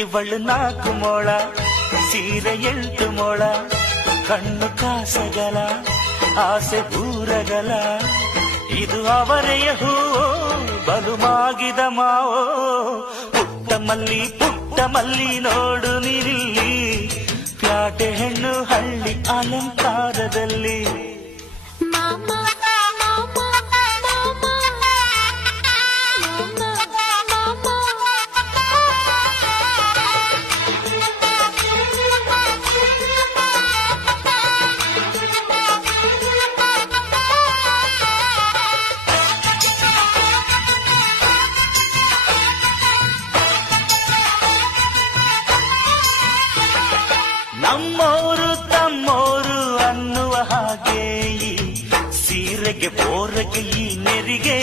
ಇವಳು 4 ಮೊಳ ಸೀರೆ 8 ಮೊಳ ಕಣ್ಣು ಕಾಸಗಲ ಆಸೆ ಊರಗಲ ಇದು ಅವರೆಯ ಹೂವೋ ಬಲು ಮಾಗಿದ ಮಾವೋ ಪುಟ್ಟ ಮಲ್ಲಿ ನೋಡು ನಿಲ್ಲಿ ಪ್ಯಾಟೆ ಹೆಣ್ಣು ಹಳ್ಳಿ ಅಲಂಕಾರದಲ್ಲಿ ನಮ್ಮೋರು ತಮ್ಮೋರು ಅನ್ನುವ ಹಾಗೆ ಈ ಸೀರೆಗೆ ಬೋರಗೆ ಈ ನೆರಿಗೆ